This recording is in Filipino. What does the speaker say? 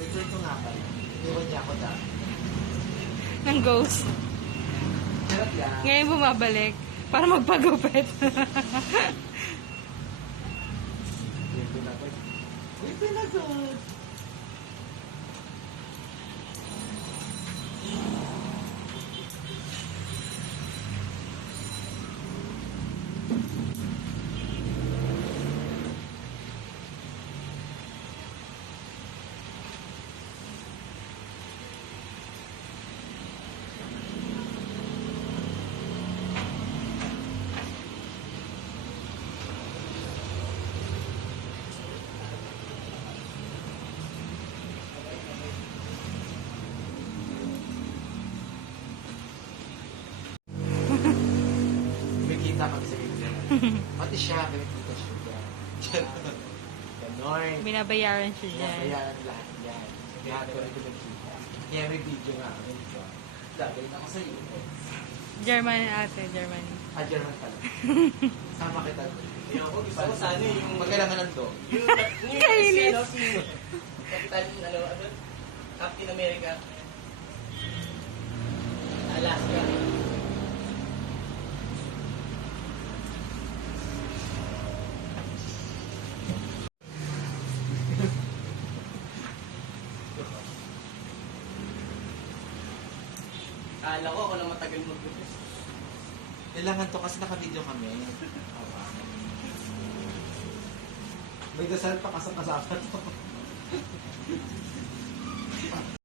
Favorite ko nga pala. Iwan niya ako dati. Ng ghost. Sarap yan. Ngayon bumabalik para magpagupit. Uy, pinagod. Kumikita kami sa bibigyan. Pati siya, kumikita siya. Ganon. Binabayaran siya dyan. Kaya lahat yan. Lahat ko rin kumikita. Kaya may video nga kami dito. Dahil ako sa US. German ate, German. Ah, German pala. Sama kita. Yung ako, gusto ko sana yung... Magkailangan ng do. Kainis. Kapitan, Captain America. Alaska. Kala ko ako lang matagal mag-practice. Kailangan to kasi naka-video kami. May dasal pa kasama to.